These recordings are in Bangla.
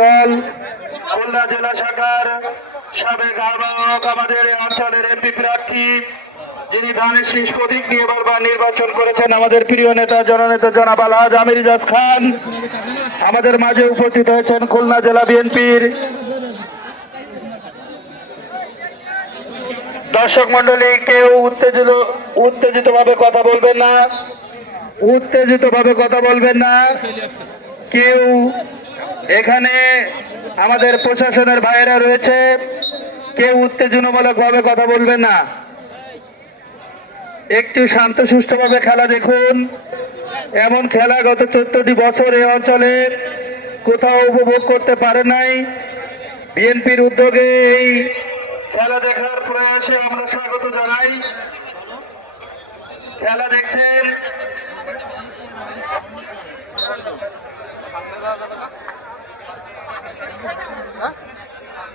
দল খুলনা জেলা শাখার সাবেক আহ্বায়ক আমাদের অঞ্চলের এমপি প্রার্থী যিনি ধানের শীষ প্রতীক নিয়ে বারবার নির্বাচন করেছেন আমাদের প্রিয় নেতা জননেতা জনাব আলহাজ আমির ইজাজ খান আমাদের মাঝে উপস্থিত হয়েছেন খুলনা জেলা বিএনপির দর্শক মন্ডলী। কেউ উত্তেজিত ভাবে কথা বলবেন না কেউ এখানে আমাদের প্রশাসনের ভাইয়েরা রয়েছে, কেউ উত্তেজনামূলক ভাবে কথা বলবেন না, একটু শান্ত সুষ্ঠুভাবে খেলা দেখুন। এমন খেলা গত 14টি বছর এই অঞ্চলে কোথাও উপভোগ করতে পারে নাই। বিএনপির উদ্যোগে এই খেলা দেখার প্রয়াসে আমরা স্বাগত জানাই। খেলা দেখছেন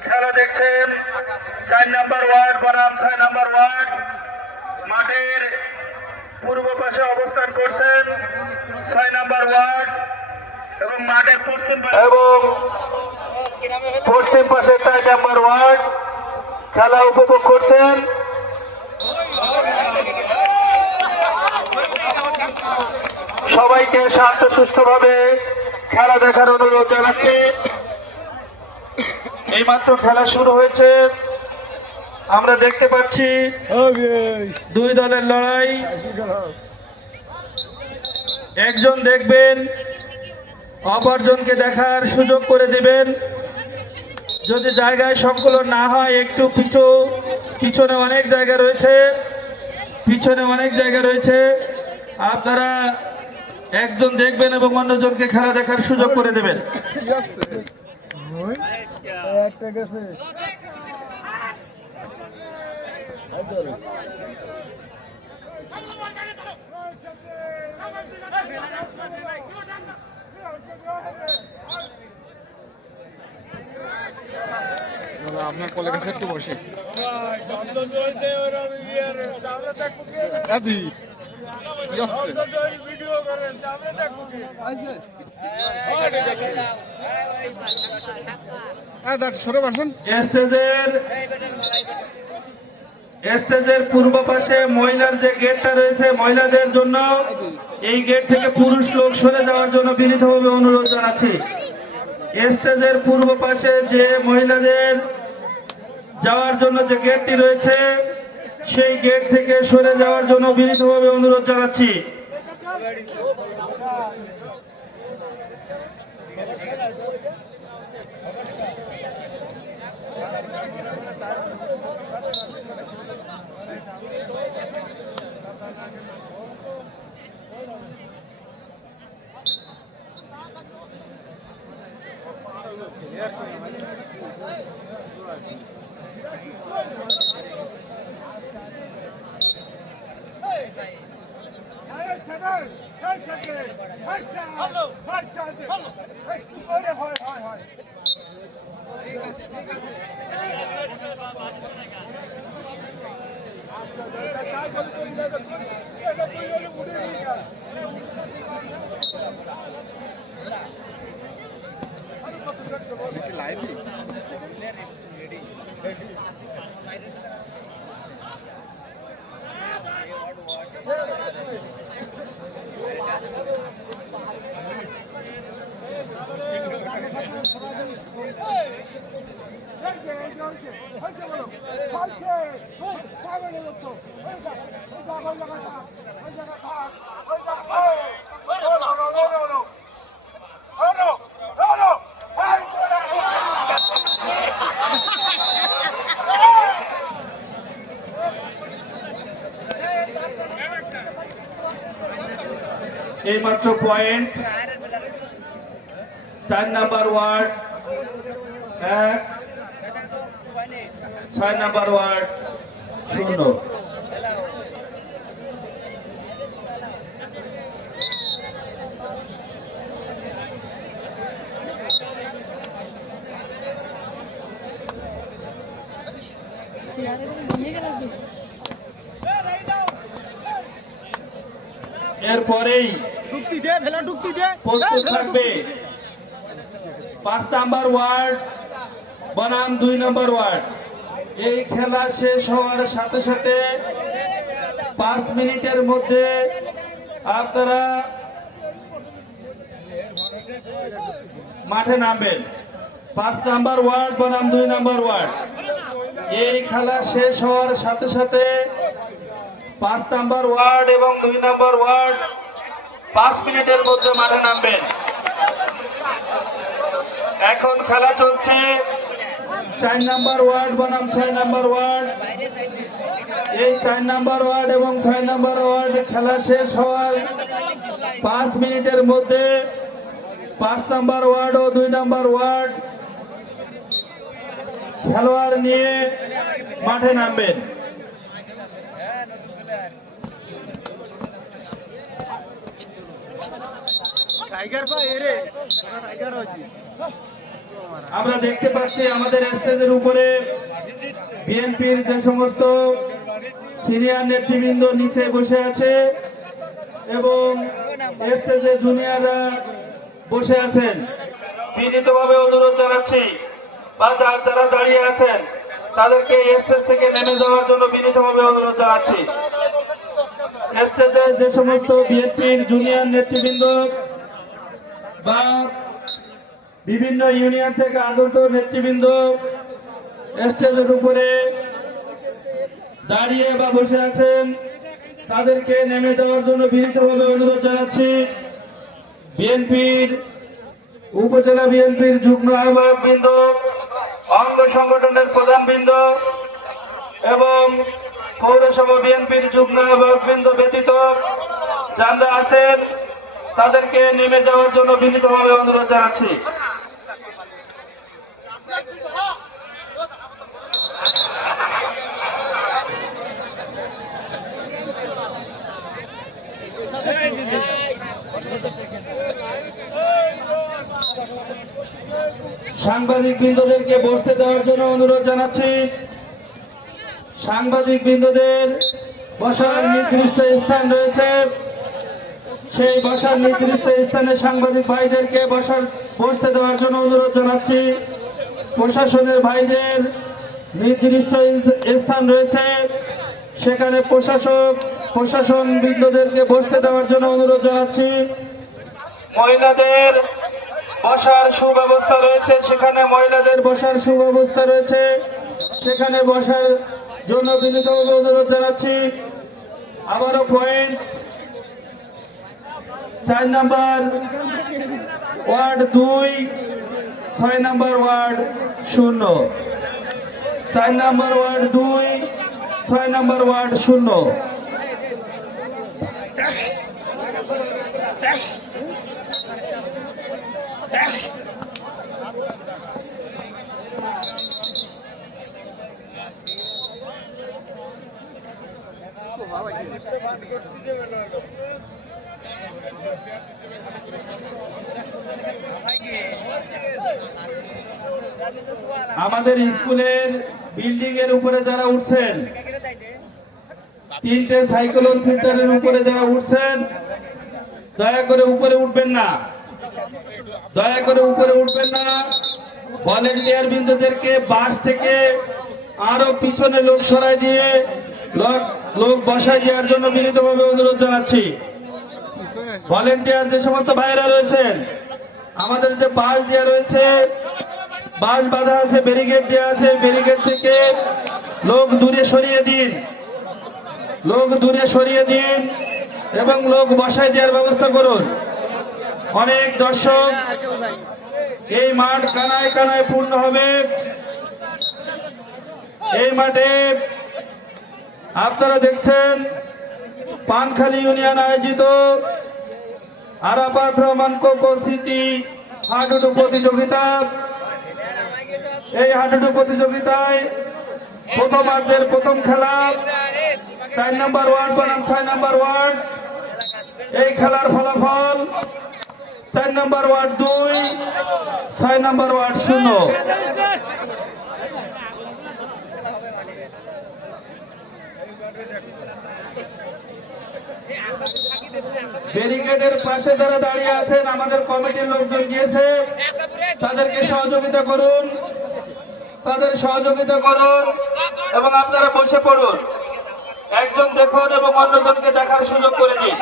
খেলা দেখছেন 4 নম্বর ওয়ার্ড বনাম 6 নম্বর ওয়ার্ড মাঠের পূর্ব পাশে অবস্থান করছেন 6 নম্বর ওয়ার্ড এবং মাঠের পশ্চিম পাশে 4 নম্বর ওয়ার্ড খেলা উপভোগ করছেন। সবাইকে শান্ত সুষ্ঠুভাবে খেলা দেখার অনুরোধ জানাচ্ছি। এইমাত্র খেলা শুরু হয়েছে, আমরা দেখতে পাচ্ছি দুই দলের লড়াই। একজন দেখবেন, অপরজনকে দেখার সুযোগ করে দিবেন। যদি জায়গায় সংকলন না হয় একটু পিছনে অনেক জায়গা রয়েছে, আপনারা একজন দেখবেন এবং অন্যজনকে খেলা দেখার সুযোগ করে দেবেন। আপনার কলের কাছে একটু বসে স্টেজের পূর্ব পাশে মহিলার যে গেটটা রয়েছে, মহিলাদের জন্য এই গেট থেকে পুরুষ লোক সরে যাওয়ার জন্য বিনীতভাবে অনুরোধ জানাচ্ছি। স্টেজের পূর্ব পাশে যে মহিলাদের যাওয়ার জন্য যে গেটটি রয়েছে, সেই গেট থেকে সরে যাওয়ার জন্য বিনীতভাবে অনুরোধ জানাচ্ছি। এইমাত্র পয়েন্ট 4 নম্বর ওয়ার্ড 1, 6 নম্বর ওয়ার্ড 0। এরপরেই প্রস্তুত থাকবে 5 নম্বর ওয়ার্ড বনাম 2 নম্বর ওয়ার্ড। এই খেলা শেষ হওয়ার সাথে সাথে 5 মিনিটের মধ্যে আপনারা মাঠে নামবেন। 5 নম্বর ওয়ার্ড বনাম 2 নম্বর ওয়ার্ড। এই খেলা শেষ হওয়ার সাথে সাথে 5 নম্বর ওয়ার্ড এবং 2 নম্বর ওয়ার্ড 5 মিনিটের মধ্যে মাঠে নামবেন। এখন খেলা চলছে 4 নম্বর ওয়ার্ড বনাম 6 নম্বর ওয়ার্ড। এই 4 নম্বর ওয়ার্ড এবং 6 নম্বর ওয়ার্ড খেলা শেষ হওয়ার 5 মিনিটের মধ্যে 5 নম্বর ওয়ার্ড ও 2 নম্বর ওয়ার্ড খেলোয়াড় নিয়ে মাঠে নামবেন। আমরা দেখতে পাচ্ছি আমাদের স্টেজের উপরে বিএনপির যে সমস্ত সিনিয়র নেতৃবৃন্দ নিচে বসে আছে এবং স্টেজে জুনিয়ররা বসে আছেন। বিনীতভাবে অনুরোধ জানাচ্ছি বা যারা দাঁড়িয়ে আছেন তাদেরকে স্টেজ থেকে নেমে যাওয়ার জন্য বিনীতভাবে অনুরোধ জানাচ্ছি। স্টেজে যে সমস্ত বিএনপির জুনিয়র নেতৃবৃন্দ বা বিভিন্ন ইউনিয়ন থেকে আগত নেতৃবৃন্দ স্টেজের উপরে দাঁড়িয়ে বা বসে আছেন তাদেরকে নেমে যাওয়ার জন্য বিনীতভাবে অনুরোধ জানাচ্ছি। বিএনপির উপজেলা বিএনপির যুগ্ম আহ্বায়ক বৃন্দ, অঙ্গ সংগঠনের প্রধান বৃন্দ এবং পৌরসভা বিএনপির যুগ্ম আহ্বায়ক বৃন্দ ব্যতীত যারা আছেন তাদেরকে নেমে যাওয়ার জন্য বিনীতভাবে অনুরোধ জানাচ্ছি। সাংবাদিক বৃন্দদেরকে বসতে দেওয়ার জন্য অনুরোধ জানাচ্ছি। সাংবাদিক বৃন্দদের বসার নির্দিষ্ট স্থান রয়েছে, সেই বসার নির্দিষ্ট স্থানে সাংবাদিক ভাইদেরকে বসতে দেওয়ার জন্য অনুরোধ জানাচ্ছি। প্রশাসনের ভাইদের নির্দিষ্ট স্থান রয়েছে, সেখানে প্রশাসন বৃন্দদেরকে বসতে দেওয়ার জন্য অনুরোধ জানাচ্ছি। মহিলাদের বসার সুব্যবস্থা রয়েছে, সেখানে মহিলাদের বসার সুব্যবস্থা রয়েছে, সেখানে বসার জন্য বিনীতভাবে অনুরোধ জানাচ্ছি। আবারও পয়েন্ট 4 নম্বর ওয়ার্ড 2, 6 নম্বর ওয়ার্ড 0। 4 নম্বর ওয়ার্ড 2, 6 নম্বর ওয়ার্ড 0। আমাদের স্কুলের বিল্ডিং এর উপরে যারা উঠছেন, 3টে সাইক্লোন ফিল্টারের উপরে যারা উঠছেন, দয়া করে উপরে উঠবেন না, দয়া করে উপরে উঠবেন না। ভলেন্টিয়ার বৃন্দদেরকে বাস থেকে আরো পিছনে লোক সরাই দিয়ে লোক বসায় দেওয়ার জন্য বিনীতভাবে অনুরোধ জানাচ্ছি। ভলেন্টিয়ার যে সমস্ত ভাইয়েরা রয়েছেন, আমাদের যে বাস দেওয়া রয়েছে, বাস বাঁধা আছে, ব্যারিকেড দেওয়া আছে, ব্যারিকেড থেকে লোক দূরে সরিয়ে দিন, লোক দূরে সরিয়ে দিন এবং লোক বসায় দেওয়ার ব্যবস্থা করুন। অনেক দর্শক, এই মাঠ কানায় কানায় পূর্ণ হবে। এই মাঠে আপনারা দেখছেন পানখালী ইউনিয়ন আয়োজিত আরাফাত রহমান কোকো স্মৃতি হাডুডু প্রতিযোগিতা। এই হাডুডু প্রতিযোগিতায় প্রথমার্ধের প্রথম খেলা 4 নম্বর ওয়ার্ড বনাম 6 নম্বর ওয়ার্ড। এই খেলার ফলাফল 4 নম্বর ওয়ার্ড 2, 6 নম্বর ওয়ার্ড 0। ব্যারিকেডের পাশে যারা দাঁড়িয়ে আছেন, আমাদের কমিটির লোকজন গিয়েছে, তাদেরকে সহযোগিতা করুন, তাদের সহযোগিতা করুন এবং আপনারা বসে পড়ুন। একজন দেখুন এবং অন্যজনকে দেখার সুযোগ করে দিন।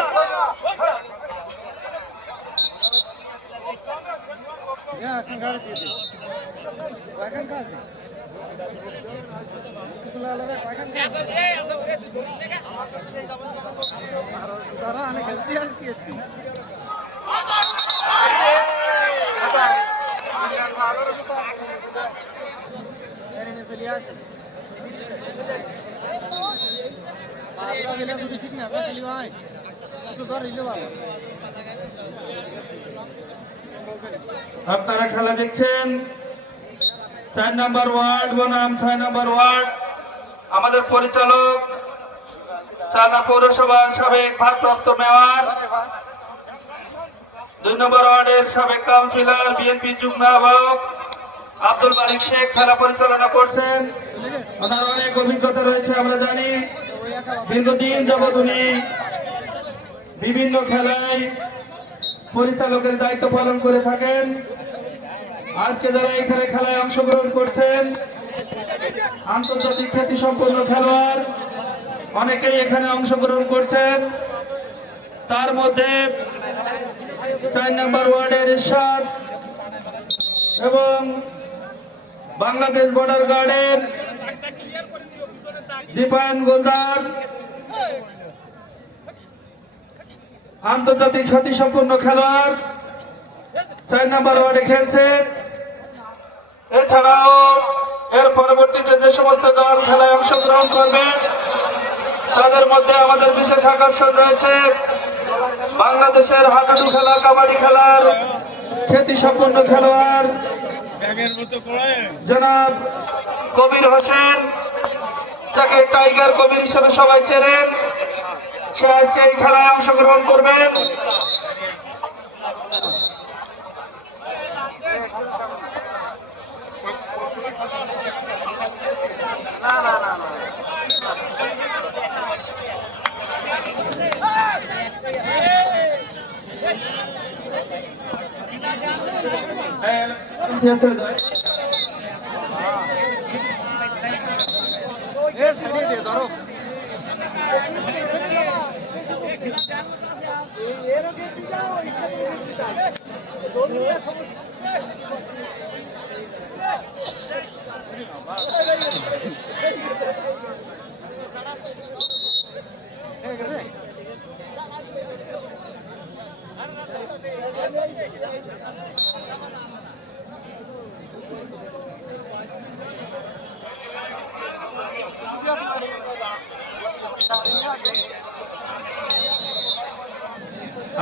ঠিক না ভাই আপনারা খেলা দেখছেন 4 নম্বর ওয়ার্ড বনাম 6 নম্বর ওয়ার্ড। আমাদের পরিচালক চাঁদা পৌরসভার সাবেক ভারপ্রাপ্ত মেয়র, 2 নম্বর ওয়ার্ডের সাবেক কাউন্সিলর, বিএনপি যুগ্ম আহ্বায়ক আব্দুল মালিক শেখ খেলা পরিচালনা করছেন। ওনার অনেক অভিজ্ঞতা রয়েছে আমরা জানি। দীর্ঘদিন যাবৎ উনি বিভিন্ন খেলায় পরিচালকের দায়িত্ব পালন করে থাকেন। আজকে যারা এখানে খেলায় অংশগ্রহণ করছেন আন্তর্জাতিক খ্যাতি সম্পন্ন খেলোয়াড় অনেকেই এখানে অংশগ্রহণ করছেন। তার মধ্যে 4 নম্বর ওয়ার্ডের ইরশাদ এবং বাংলাদেশ বর্ডার গার্ডের দীপায়ন গোলদার আন্তর্জাতিক খ্যাতি সম্পন্ন খেলোয়াড় 4 নম্বর ওয়ার্ডে খেলছেন। এছাড়াও এর পরবর্তীতে যে সমস্ত দল খেলায় অংশগ্রহণ করবে তাদের মধ্যে আমাদের বিশেষ আকর্ষণ রয়েছে বাংলাদেশের হাডুডু খেলা, কাবাডি খেলার খ্যাতি সম্পন্ন খেলোয়াড় জনাব কবির হোসেন, যাকে টাইগার কবির হিসেবে সবাই চেনেন। সে আজকে এই খেলায় অংশগ্রহণ করবেন। ধরো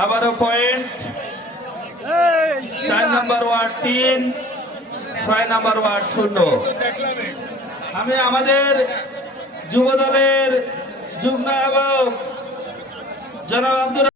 আবারও পয়েন্ট 4 নম্বর ওয়ার্ড 3, 6 নম্বর ওয়ার্ড 0। আমি আমাদের যুব দলের যুগ্ম আহ্বায়ক জনাব আব্দুল